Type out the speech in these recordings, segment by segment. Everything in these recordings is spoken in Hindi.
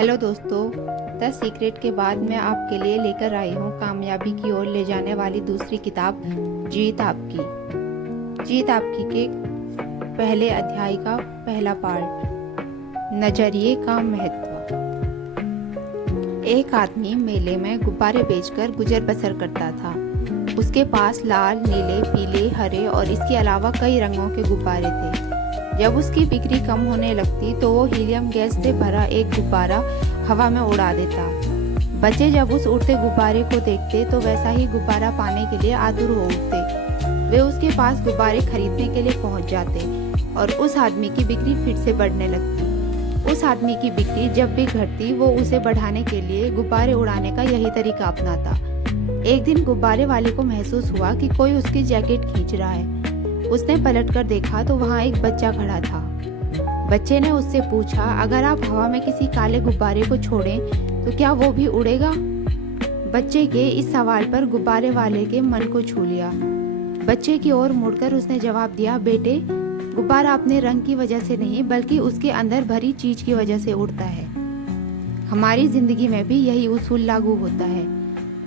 हेलो दोस्तों, द सीक्रेट के बाद मैं आपके लिए लेकर आई हूँ कामयाबी की ओर ले जाने वाली दूसरी किताब जीत आपकी। जीत आपकी के पहले अध्याय का पहला पार्ट, नजरिए का महत्व। एक आदमी मेले में गुब्बारे बेचकर गुजर बसर करता था। उसके पास लाल, नीले, पीले, हरे और इसके अलावा कई रंगों के गुब्बारे थे। जब उसकी बिक्री कम होने लगती तो वो हीलियम गैस से भरा एक गुब्बारा हवा में उड़ा देता। बच्चे जब उस उड़ते गुब्बारे को देखते तो वैसा ही गुब्बारा पाने के लिए आतुर हो उठते। वे उसके पास गुब्बारे खरीदने के लिए पहुंच जाते और उस आदमी की बिक्री फिर से बढ़ने लगती। उस आदमी की बिक्री जब भी घटती वो उसे बढ़ाने के लिए गुब्बारे उड़ाने का यही तरीका अपनाता। एक दिन गुब्बारे वाले को महसूस हुआ कि कोई उसकी जैकेट खींच रहा है। उसने पलटकर देखा तो वहाँ एक बच्चा खड़ा था। बच्चे ने उससे पूछा, अगर आप हवा में किसी काले गुब्बारे को छोड़ें तो क्या वो भी उड़ेगा? बच्चे के इस सवाल पर गुब्बारे वाले के मन को छू लिया। बच्चे की ओर मुड़कर उसने जवाब दिया, बेटे, गुब्बारा अपने रंग की वजह से नहीं बल्कि उसके अंदर भरी चीज की वजह से उड़ता है। हमारी जिंदगी में भी यही उसूल लागू होता है।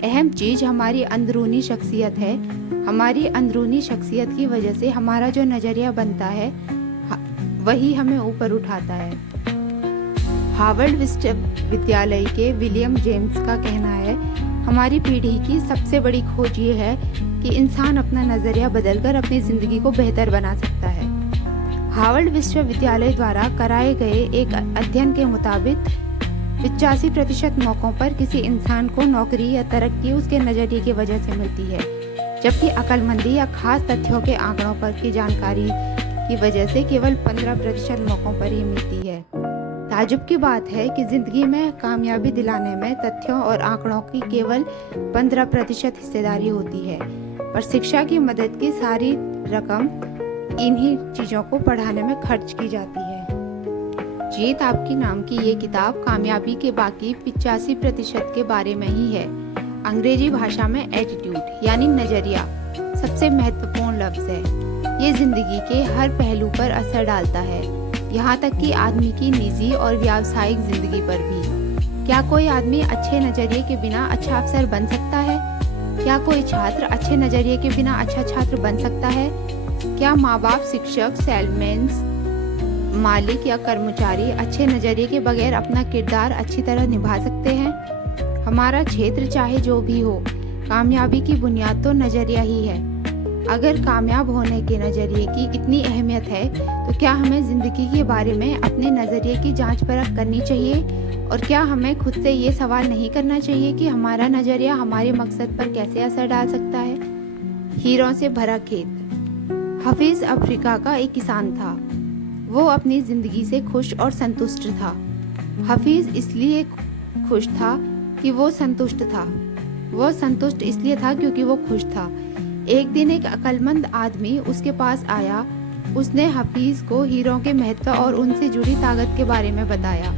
अहम चीज हमारी अंदरूनी शख्सियत है। हमारी अंदरूनी शख्सियत की वजह से हमारा जो नजरिया बनता है वही हमें ऊपर उठाता है। हार्वर्ड विश्वविद्यालय के विलियम जेम्स का कहना है, हमारी पीढ़ी की सबसे बड़ी खोज ये है कि इंसान अपना नजरिया बदलकर अपनी जिंदगी को बेहतर बना सकता है। हार्वर्ड विश्वविद्यालय द्वारा कराए गए एक अध्ययन के मुताबिक 85% मौकों पर किसी इंसान को नौकरी या तरक्की उसके नजरिए की वजह से मिलती है, जबकि अक्लमंदी या खास तथ्यों के आंकड़ों पर की जानकारी की वजह से केवल 15% मौकों पर ही मिलती है। ताज्जुब की बात है कि जिंदगी में कामयाबी दिलाने में तथ्यों और आंकड़ों की केवल 15% हिस्सेदारी होती है, पर शिक्षा की मदद की सारी रकम इन्हीं चीज़ों को पढ़ाने में खर्च की जाती है। जीत आपकी नाम की ये किताब कामयाबी के बाकी 85% के बारे में ही है। अंग्रेजी भाषा में एटीट्यूड यानी नजरिया सबसे महत्वपूर्ण लफ्ज है। ये जिंदगी के हर पहलू पर असर डालता है, यहाँ तक कि आदमी की निजी और व्यावसायिक जिंदगी पर भी। क्या कोई आदमी अच्छे नजरिए के बिना अच्छा अफसर बन सकता है? क्या कोई छात्र अच्छे नजरिए के बिना अच्छा छात्र बन सकता है? क्या माँ बाप, शिक्षक, सेल्समैन, मालिक या कर्मचारी अच्छे नजरिए के बगैर अपना किरदार अच्छी तरह निभा सकते हैं? हमारा क्षेत्र चाहे जो भी हो, कामयाबी की बुनियाद तो नजरिया ही है। अगर कामयाब होने के नजरिए की इतनी अहमियत है तो क्या हमें जिंदगी के बारे में अपने नजरिए की जांच परख करनी चाहिए? और क्या हमें खुद से ये सवाल नहीं करना चाहिए कि हमारा नजरिया हमारे मकसद पर कैसे असर डाल सकता है? हीरों से भरा खेत। हफीज अफ्रीका का एक किसान था। वो अपनी जिंदगी से खुश और संतुष्ट था। हफीज इसलिए खुश था कि वो संतुष्ट था। वो संतुष्ट इसलिए था क्योंकि वो खुश था। एक दिन एक अक्लमंद आदमी उसके पास आया। उसने हफीज को हीरों के महत्व और उनसे जुड़ी ताकत के बारे में बताया।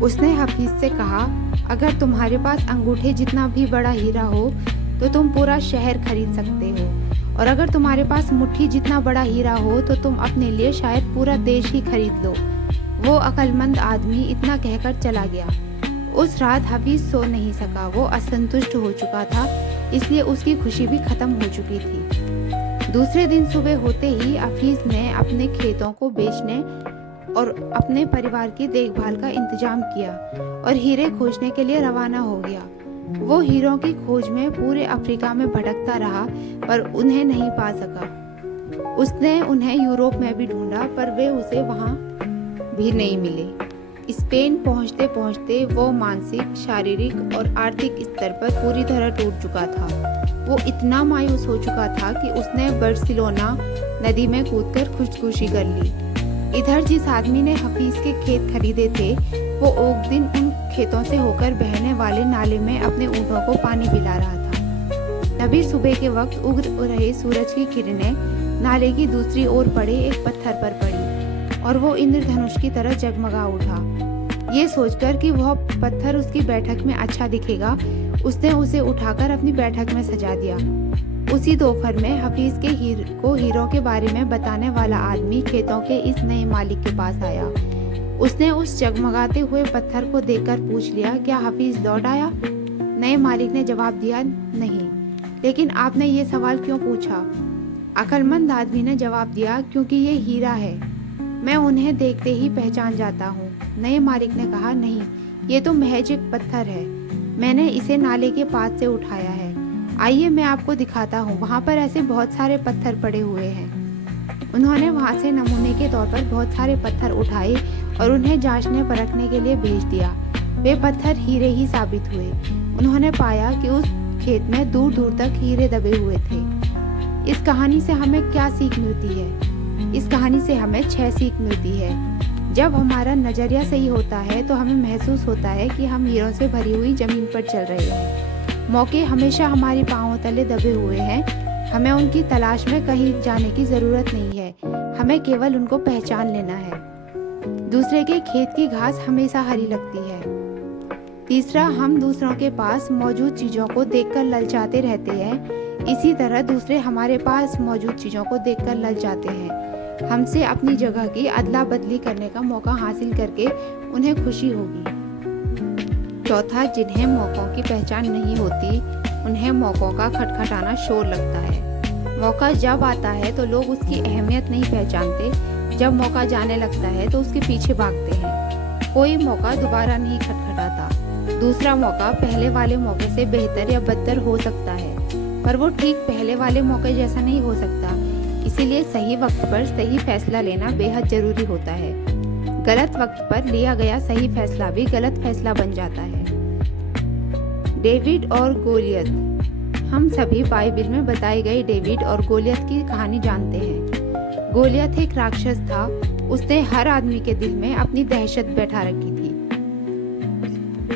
उसने हफीज से कहा, अगर तुम्हारे पास अंगूठे जितना भी बड़ा हीरा हो तो तुम पूरा शहर खरीद सकते हो, और अगर तुम्हारे पास मुट्ठी जितना बड़ा हीरा हो तो तुम अपने लिए शायद पूरा देश ही खरीद लो। वो अक्लमंद आदमी इतना कहकर चला गया। उस रात हफीज सो नहीं सका। वो असंतुष्ट हो चुका था, इसलिए उसकी खुशी भी खत्म हो चुकी थी। दूसरे दिन सुबह होते ही हफीज ने अपने खेतों को बेचने और अपने परिवार की देखभाल का इंतजाम किया और हीरे खोजने के लिए रवाना हो गया। वो हीरों की खोज में पूरे अफ्रीका में भटकता रहा पर उन्हें नहीं पा सका। उसने उन्हें यूरोप में भी ढूंढा पर वे उसे वहां भी नहीं मिले। स्पेन पहुंचते पहुंचते वो मानसिक, शारीरिक और आर्थिक स्तर पर पूरी तरह टूट चुका था। वो इतना मायूस हो चुका था कि उसने बार्सिलोना नदी में कूदकर खुदकुशी कर ली। इधर जिस आदमी ने हफीज के खेत खरीदे थे वो एक दिन उन खेतों से होकर बहने वाले नाले में अपने ऊँटों को पानी पिला रहा था। तभी सुबह के वक्त उग रहे सूरज की किरणें नाले की दूसरी ओर पड़े एक पत्थर पर पड़ी और वो इंद्रधनुष की तरह जगमगा उठा। ये सोचकर कि वह पत्थर उसकी बैठक में अच्छा दिखेगा, उसने उसे उठाकर अपनी बैठक में सजा दिया। उसी दोपहर में हफीज के हीरों के बारे में बताने वाला आदमी खेतों के इस नए मालिक के पास आया। उसने उस जगमगाते हुए पत्थर को देखकर पूछ लिया, क्या हफीज लौट आया? नए मालिक ने जवाब दिया, नहीं। लेकिन आपने ये सवाल क्यों पूछा? अक्लमंद आदमी ने जवाब दिया, क्योंकि ये हीरा है, मैं उन्हें देखते ही पहचान जाता हूँ। नए मालिक ने कहा, नहीं, ये तो महज एक पत्थर है, मैंने इसे नाले के पास से उठाया है। आइए मैं आपको दिखाता हूँ, वहाँ पर ऐसे बहुत सारे पत्थर पड़े हुए हैं। उन्होंने वहाँ से नमूने के तौर पर बहुत सारे पत्थर उठाए और उन्हें जांचने परखने के लिए भेज दिया। वे पत्थर हीरे ही साबित हुए। उन्होंने पाया कि उस खेत में दूर दूर तक हीरे दबे हुए थे। इस कहानी से हमें क्या सीख मिलती है? इस कहानी से हमें 6 सीख मिलती है। जब हमारा नजरिया सही होता है तो हमें महसूस होता है कि हम हीरों से भरी हुई जमीन पर चल रहे हैं। मौके हमेशा हमारे पांवों तले दबे हुए हैं। हमें उनकी तलाश में कहीं जाने की जरूरत नहीं है, हमें केवल उनको पहचान लेना है। दूसरे के खेत की घास हमेशा हरी लगती है। तीसरा, हम दूसरों के पास मौजूद चीजों को देखकर ललचाते रहते हैं, इसी तरह दूसरे हमारे पास मौजूद चीजों को देखकर ललचाते हैं। हमसे अपनी जगह की अदला बदली करने का मौका हासिल करके उन्हें खुशी होगी। चौथा, जिन्हें मौकों की पहचान नहीं होती उन्हें मौकों का खटखटाना शोर लगता है। मौका जब आता है तो लोग उसकी अहमियत नहीं पहचानते, जब मौका जाने लगता है तो उसके पीछे भागते हैं। कोई मौका दोबारा नहीं खटखटाता। दूसरा मौका पहले वाले मौके से बेहतर या बदतर हो सकता है, पर वो ठीक पहले वाले मौके जैसा नहीं हो सकता। इसीलिए सही वक्त पर सही फैसला लेना बेहद जरूरी होता है। गलत वक्त पर लिया गया सही फैसला भी गलत फैसला बन जाता है। डेविड और गोलियत। हम सभी बाइबल में बताई गई डेविड और गोलियत की कहानी जानते हैं। गोलियत एक राक्षस था। उसने हर आदमी के दिल में अपनी दहशत बैठा रखी थी।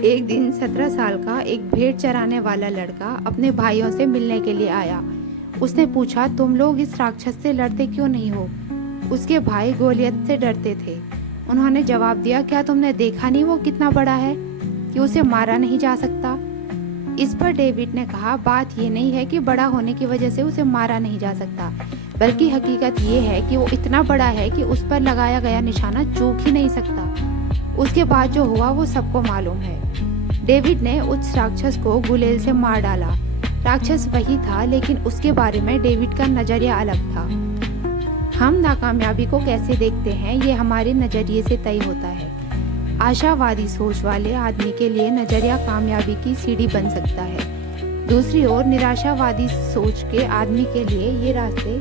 एक दिन 17 साल का एक भेड़ चराने वाला लड़का अपने भाइयों से मिलने के लिए आया। उसने पूछा, तुम लोग इस राक्षस से लड़ते क्यों नहीं हो? उसके भाई गोलियत से डरते थे। उन्होंने जवाब दिया, क्या तुमने देखा नहीं वो कितना बड़ा है कि उसे मारा नहीं जा सकता? इस पर डेविड ने कहा, बात ये नहीं है कि बड़ा होने की वजह से उसे मारा नहीं जा सकता, बल्कि हकीकत ये है कि वो इतना बड़ा है कि उस पर लगाया गया निशाना चूक ही नहीं सकता। उसके बाद जो हुआ वो सबको मालूम है। डेविड ने उस राक्षस को गुलेल से मार डाला। राक्षस वही था, लेकिन उसके बारे में डेविड का नजरिया अलग था। हम नाकामयाबी को कैसे देखते हैं ये हमारे नजरिए से तय होता है। आशावादी सोच वाले आदमी के लिए नजरिया कामयाबी की सीढ़ी बन सकता है। दूसरी ओर निराशावादी सोच के आदमी के लिए ये रास्ते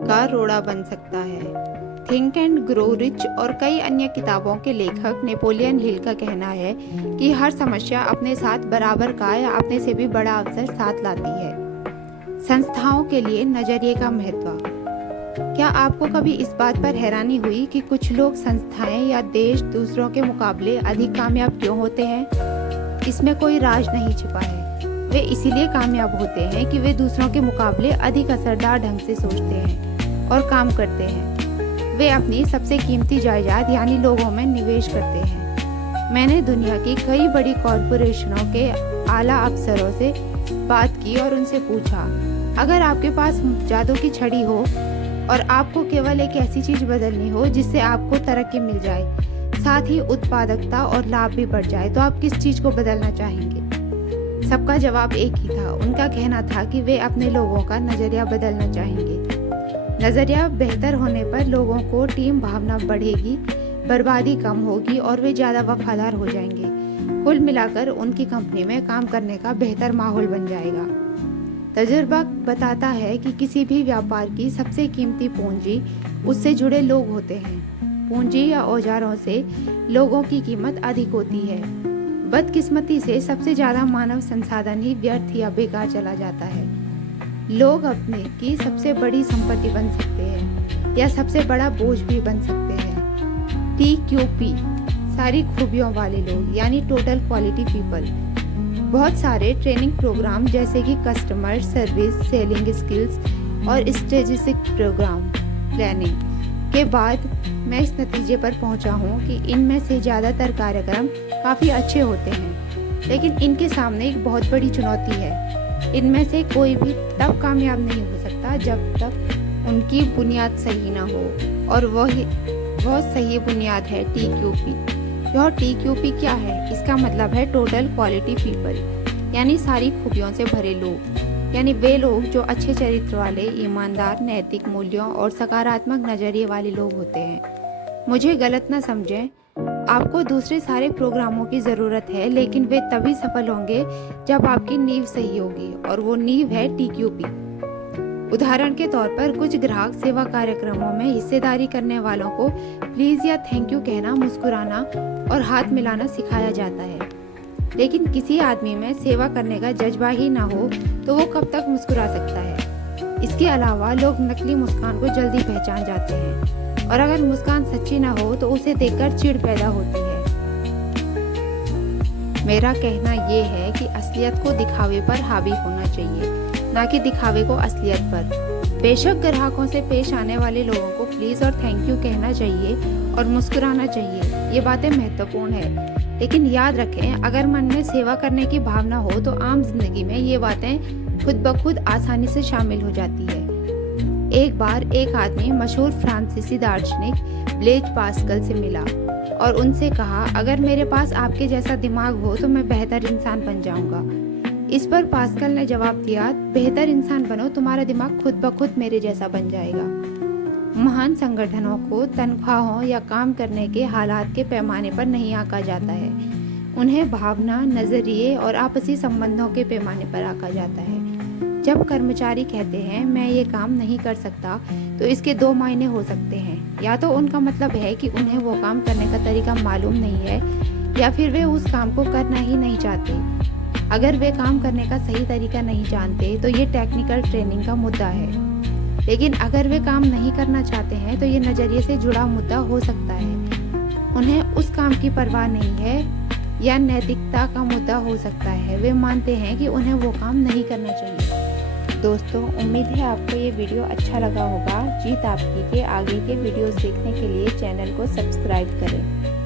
का रोड़ा बन सकता है। थिंक एंड ग्रो रिच और कई अन्य किताबों के लेखक नेपोलियन हिल का कहना है कि हर समस्या अपने साथ बराबर का या अपने से भी बड़ा अवसर साथ लाती है। संस्थाओं के लिए नजरिए का महत्व। क्या आपको कभी इस बात पर हैरानी हुई कि कुछ लोग, संस्थाएं या देश दूसरों के मुकाबले अधिक कामयाब क्यों होते हैं? इसमें कोई राज नहीं छिपा है। वे इसीलिए कामयाब होते हैं कि वे दूसरों के मुकाबले अधिक असरदार ढंग से सोचते हैं और काम करते हैं। वे अपनी सबसे कीमती जायदाद यानी लोगों में निवेश करते हैं। मैंने दुनिया की कई बड़ी कॉरपोरेशनों के आला अफसरों से बात की और उनसे पूछा, अगर आपके पास जादू की छड़ी हो और आपको केवल एक ऐसी चीज बदलनी हो जिससे आपको तरक्की मिल जाए, साथ ही उत्पादकता और लाभ भी बढ़ जाए, तो आप किस चीज को बदलना चाहेंगे? सबका जवाब एक ही था। उनका कहना था कि वे अपने लोगों का नजरिया बदलना चाहेंगे। नजरिया बेहतर होने पर लोगों को टीम भावना बढ़ेगी, बर्बादी कम होगी और वे ज्यादा वफादार हो जाएंगे। कुल मिलाकर उनकी कंपनी में काम करने का बेहतर माहौल बन जाएगा। तजुर्बा बताता है कि किसी भी व्यापार की सबसे कीमती पूंजी उससे जुड़े लोग होते हैं। पूंजी या औजारों से लोगों की कीमत अधिक होती है। बदकिस्मती से सबसे ज्यादा मानव संसाधन ही व्यर्थ या बेकार चला जाता है। लोग अपने की सबसे बड़ी संपत्ति बन सकते हैं या सबसे बड़ा बोझ भी बन सकते हैं। TQP, सारी खूबियों वाले लोग यानी टोटल क्वालिटी पीपल। बहुत सारे ट्रेनिंग प्रोग्राम जैसे कि कस्टमर सर्विस, सेलिंग स्किल्स और स्ट्रेटेजिक प्रोग्राम प्लानिंग के बाद मैं इस नतीजे पर पहुंचा हूं कि इनमें से ज़्यादातर कार्यक्रम काफ़ी अच्छे होते हैं, लेकिन इनके सामने एक बहुत बड़ी चुनौती है। इनमें से कोई भी तब कामयाब नहीं हो सकता जब तक उनकी बुनियाद सही ना हो, और बहुत सही बुनियाद है TQP। यह TQP क्या है? इसका मतलब है टोटल क्वालिटी पीपल, यानी सारी खूबियों से भरे लोग, यानी वे लोग जो अच्छे चरित्र वाले, ईमानदार, नैतिक मूल्यों और सकारात्मक नजरिए वाले लोग होते हैं। मुझे गलत न समझें, आपको दूसरे सारे प्रोग्रामों की ज़रूरत है, लेकिन वे तभी सफल होंगे जब आपकी नींव सही होगी, और वो नींव है TQP। उदाहरण के तौर पर कुछ ग्राहक सेवा कार्यक्रमों में हिस्सेदारी करने वालों को प्लीज़ या थैंक यू कहना, मुस्कुराना और हाथ मिलाना सिखाया जाता है। लेकिन किसी आदमी में सेवा करने का जज्बा ही ना हो तो वो कब तक मुस्कुरा सकता है? इसके अलावा लोग नकली मुस्कान को जल्दी पहचान जाते हैं, और अगर मुस्कान सच्ची ना हो तो उसे देखकर चिढ़ पैदा होती है। मेरा कहना ये है कि असलियत को दिखावे पर हावी होना चाहिए, ना कि दिखावे को असलियत पर। बेशक ग्राहकों से पेश आने वाले लोगों को प्लीज़ और थैंक यू कहना चाहिए और मुस्कुराना चाहिए, ये बातें महत्वपूर्ण है। लेकिन याद रखें, अगर मन में सेवा करने की भावना हो तो आम जिंदगी में ये बातें खुद ब खुद आसानी से शामिल हो जाती है। एक बार एक आदमी मशहूर फ्रांसीसी दार्शनिक ब्लेज पास्कल से मिला और उनसे कहा, अगर मेरे पास आपके जैसा दिमाग हो तो मैं बेहतर इंसान बन जाऊंगा। इस पर पास्कल ने जवाब दिया, बेहतर इंसान बनो, तुम्हारा दिमाग खुद ब खुद मेरे जैसा बन जाएगा। महान संगठनों को तनख्वाहों या काम करने के हालात के पैमाने पर नहीं आंका जाता है, उन्हें भावना, नजरिए और आपसी संबंधों के पैमाने पर आंका जाता है। जब कर्मचारी कहते हैं मैं ये काम नहीं कर सकता, तो इसके दो मायने हो सकते हैं। या तो उनका मतलब है कि उन्हें वो काम करने का तरीका मालूम नहीं है, या फिर वे उस काम को करना ही नहीं चाहते। अगर वे काम करने का सही तरीका नहीं जानते तो ये टेक्निकल ट्रेनिंग का मुद्दा है। लेकिन अगर वे काम नहीं करना चाहते हैं तो ये नज़रिए से जुड़ा मुद्दा हो सकता है। उन्हें उस काम की परवाह नहीं है, या नैतिकता का मुद्दा हो सकता है। वे मानते हैं कि उन्हें वो काम नहीं करना चाहिए। दोस्तों, उम्मीद है आपको ये वीडियो अच्छा लगा होगा। जीत आपकी के आगे के वीडियोस देखने के लिए चैनल को सब्सक्राइब करें।